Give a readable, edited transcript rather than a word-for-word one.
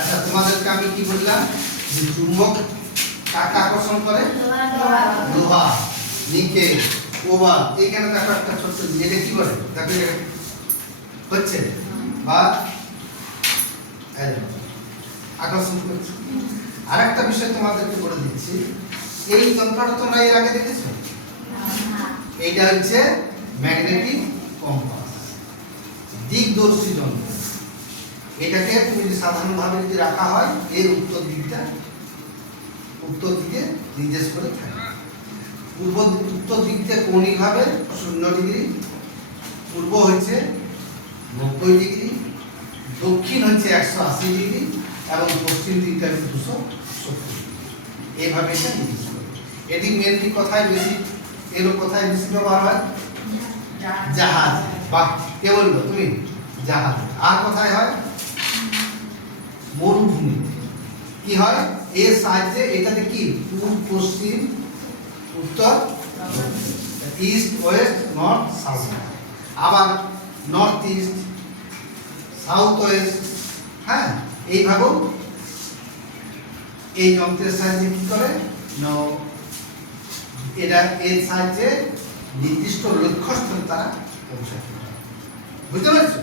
আচ্ছা তোমাদেরকে আমি কি বললাম যে চুম্বক কাকে আকর্ষণ করে? লোহা, নিকেল, কোবাল্ট। এইখানে দেখো একটা ছোট্ট এটা কি বলে দেখো হচ্ছে বা আকর্ষণ করছে। আরেকটা বিষয় তোমাদেরকে বলে দিচ্ছি, এই যন্ত্রটা তোমরা এর আগে দেখেছো? এইটা হচ্ছে ম্যাগনেটিক কম্পাস, দিকদর্শী যন্ত্র। এটাকে তুমি যদি সাধারণভাবে যদি রাখা হয় এর উত্তর দিকে নির্দেশ করে থাকে। উত্তর দিক থেকে কৌণিকভাবে 0 ডিগ্রি, পূর্ব হচ্ছে 90 ডিগ্রি, দক্ষিণ হচ্ছে 180 ডিগ্রি এবং পশ্চিম দিকটা হচ্ছে 270 ডিগ্রি। এইভাবে এটা নির্দেশ করে। এটি মেনলি কোথায় বেশি ব্যবহার হয়? জাহাজ। বাহ, কে বললো? তুমি। জাহাজ। আর কোথায় হয়? মরুভূমি। কি হয়? এর সাহায্যে এটাতে কি পূর্ব পশ্চিম উত্তর ইস্ট ওয়েস্ট নর্থ সাউথ, আবার নর্থ ইস্ট সাউথ ওয়েস্ট, হ্যাঁ এইভাবেও এই যন্ত্রের সাহায্যে কি করে না এটা এর সাহায্যে নির্দিষ্ট লক্ষ্যস্থলে তারা পৌঁছাতে পারে। বুঝতে পারছো?